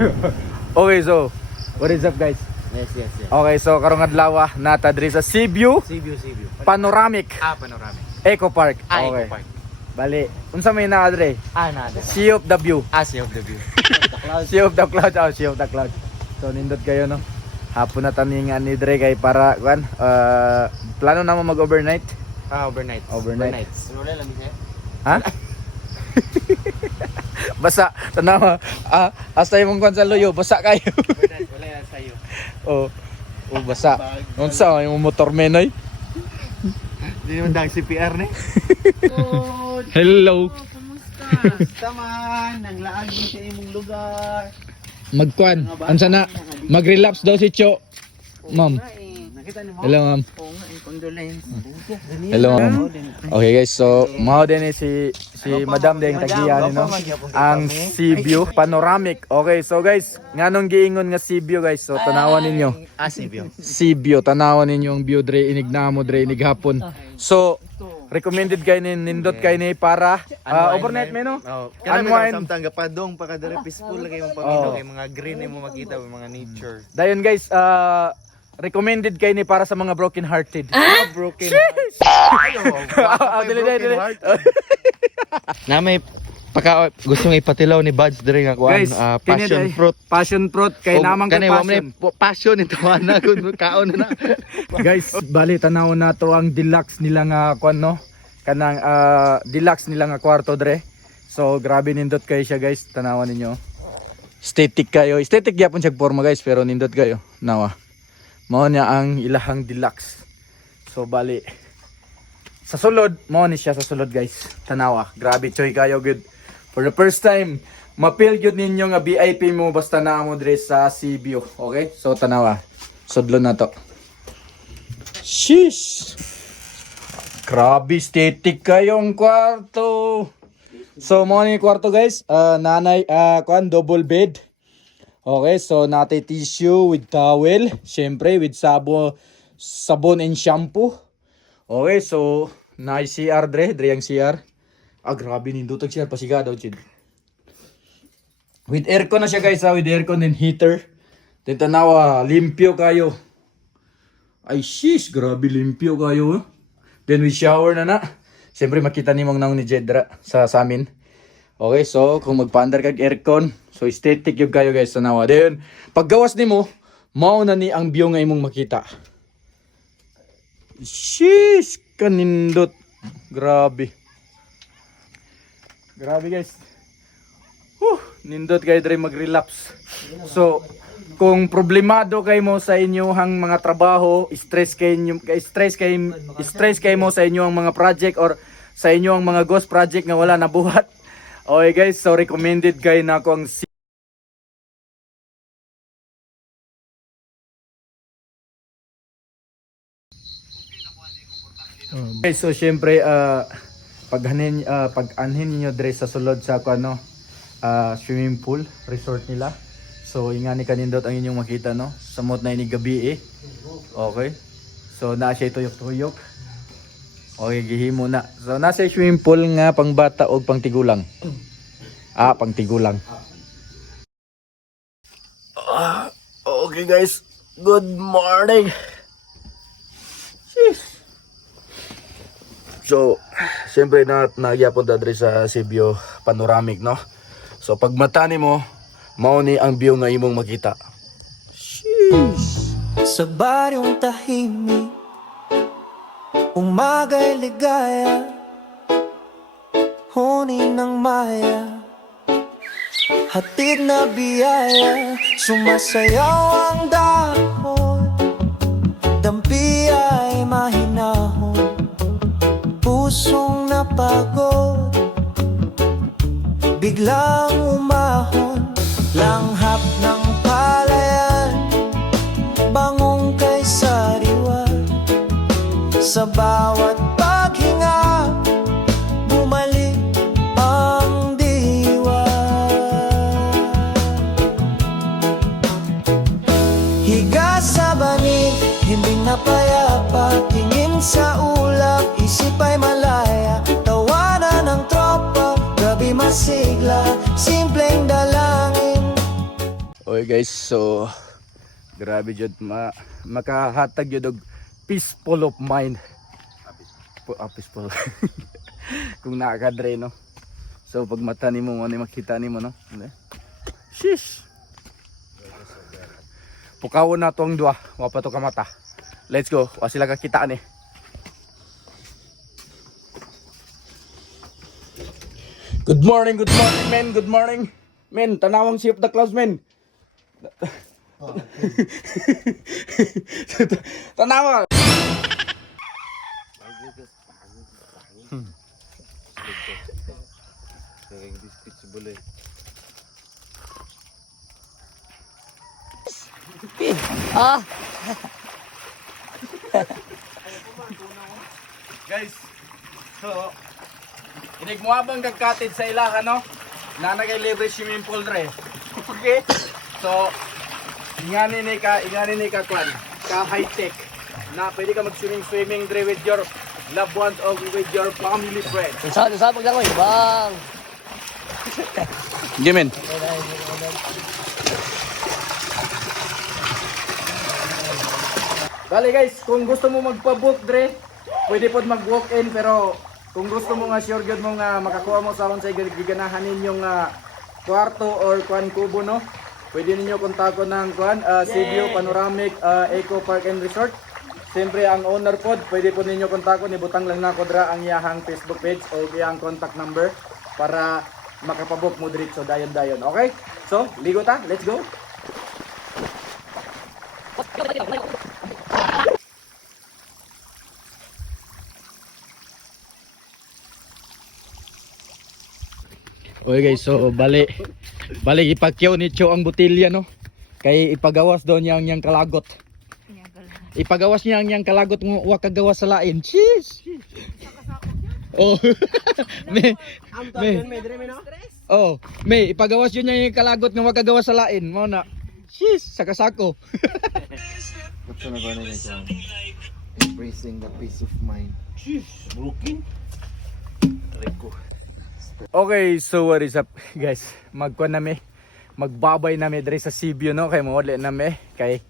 okay, so what is up guys? Yes, yes, yes. Okay, so karong adlaw ah, nata diri sa Cebu Cebu, Cebu. Panoramic Ah, panoramic. Eco Park. Ah, okay. Eco Park. Bali. Unsa may naa dre? Ah, nada. Sea of the View. Ah, Sea of the View. Sea of the Cloud. Oh, Sea of the Cloud. So nindot kayo no. Hapon na taningan ni Dre kay para kuan uh, plano na mo mag-overnight. Ah, overnight. Overnight. Lang siya. Ha? basa tanawa. Ah, hasta imong kuan sa loyo, basa kayo. Wala yan sa'yo. oh. Oh, basa. Unsa yung motor menoy? Hindi naman dang CPR ni. Hello. Taman, naglaag mo sa imong lugar. Magkuan. Unsa na? Mag-relapse daw si Cho. Ma'am. Nakita ni mo? Hello, ma'am. Oo nga, yung condolence. Hello, ma'am. Okay guys, so mao din ni si si Madam Deng tagiyan no. Ang Sea View Panoramic. Okay, so guys, nganong giingon nga Sea View guys. So tanawan ninyo. Ah, Cebu. Sea View, tanawan ninyo ang view dre inignamo dre inighapon. So recommended kay ni nindot kay ni para ah, overnight me no. Oh, Unwind. Samtang gapadong pa kadere peaceful lagi mong pamino Oh. kay mga green mo makita mga nature. Dayon guys, ah, recommended kay ni para sa mga broken hearted. Ah, broken heart. Ayo, Ah, dili, dili. Na may paka gusto nga ipatilaw ni Buds dire nga kuan Guys, ah, kini passion dre, fruit. Passion fruit kay O, namang kay passion. may passion ito ana kun kaon na. Guys, bali tanaw na to ang deluxe nila nga kwan no. Kanang ah, deluxe nila nga kwarto dre. So grabe nindot kayo siya guys, tanawan ninyo. Static kayo. Static gyapon siya forma guys, pero nindot kayo. Nawa. Mao niya ang ilahang deluxe. So bali sa sulod, mo ni siya sa sulod guys. Tanawa. Grabe choy kayo good. For the first time, mapil gyud ninyo nga VIP mo basta naa mo dre sa Cebu. Okay? So tanawa. Sudlo na to. Sheesh! Grabe, static kayong kwarto. So, mo ni kwarto guys. Ah, nanay, ah, kuan, double bed. Okay, so natin tissue with towel. Siyempre, with sabo, sabon and shampoo. Okay, so, na CR dre, dre ang CR. Ah, grabe nindutag CR, pasiga daw, chid. With aircon na siya guys, ah, with aircon and heater. Then tanawa, limpyo kayo. Ay shish, grabe limpyo kayo. eh. Then we shower na na. Siyempre makita ni mong naong ni Jedra sa, sa amin. Okay, so kung magpaandar kag aircon, so aesthetic yung kayo guys sa nawa. Then, paggawas ni mo, mao na ni ang view nga imong makita. Shish, kanindot. Grabe. Grabe guys. Whew, nindot kayo dre mag-relapse. So, kung problemado kay mo sa inyong mga trabaho, stress kay inyo, stress kay stress kay mo sa inyong mga project or sa inyong mga ghost project nga wala nabuhat. Okay guys, so recommended kay na ako ang si- Okay, so syempre uh, paghanin uh, pag-anhin niyo dre sa sulod sa ako, ano ah, swimming pool resort nila. So ingani kanindot ang inyong makita no. Samot na ini gabi eh. Okay. So na siya tuyok-tuyok. Okay, gihimo na. So nasa swimming pool nga pang bata o pang tigulang. Ah, pang tigulang. Ah, okay guys. Good morning. Sheesh. So, siyempre na nagyapon ta diri sa Cebu Panoramic, no? So, pag mata ni mo, mao ni ang view nga imong makita. Sheesh. Sa baryong tahimik Umaga'y ligaya. Huni ng maya. Hatid na biyaya. Sumasayaw ang dahon. Dampi ay mahinahon. Pusong napagod. Biglang umahon Sa bawat paghinga Bumalik ang diwa. Higa sa banig, hindi na payapa Tingin sa ulap, isip ay malaya Tawanan ng tropa, gabi masigla Simpleng dalangin. Okay guys, so grabe jud ma makahatag jud og peaceful of mind. Ah, peaceful. Kung nakakadre no. So pag mata nimo mo ni makita nimo no. Hindi. Shish. Pukawon na to ang duwa, wa pa to ka mata. Let's go. Wa sila kakita ni. Good morning, good morning, men. Good morning. Men, tanawang si of the clouds, men. Tanawa. Ah, Guys, so, inig mo habang kagkatid sa ilahan, no? Na nagay-libre swimming pool dre. Okay? So, ingani ni ka, ingani ni ka kwan, ka high-tech. Na pwede ka mag-swimming-swimming dre with your loved ones or with your family friends. isa isa pag ako bang. Jimin. Bali guys, kung gusto mo magpa-book dre, pwede pod mag-walk in pero kung gusto mo nga sure gyud mo nga makakuha mo sa sa giganahan ninyong uh, kwarto or kwan kubo no. Pwede ninyo kontakto ng kwan uh, Cebu Panoramic ah, Eco Park and Resort. Siyempre ang owner pod, pwede po ninyo kontakto ni butang lang na kodra ang iyahang Facebook page o iyang contact number para makapabook mo diretso dayon-dayon. Okay? So, ligo ta. Let's go. Okay guys, so bali bali ipakyaw ni Cho ang botilya no. Kay ipagawas daw niya ang niyang kalagot. Ipagawas niya ang niyang kalagot ng wa kagawas sa lain. Cheese. Oh. me, me. Oh, me ipagawas yun niya yung kalagot ng wa kagawas sa lain. Mo na. Cheese, sa kasako. Na ba nila ito? Embracing the peace of mind. Okay, so what is up guys? Magkuan nami. Magbabay nami diri sa Cebu no kay mo nami kay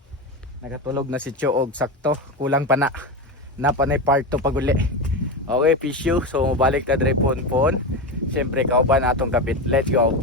nakatulog na si Cho og sakto, kulang pa na. Na pa na part 2 paguli. Okay, fish you. So mabalik ta diri pon pon. Siyempre kauban atong kapit. Let's go.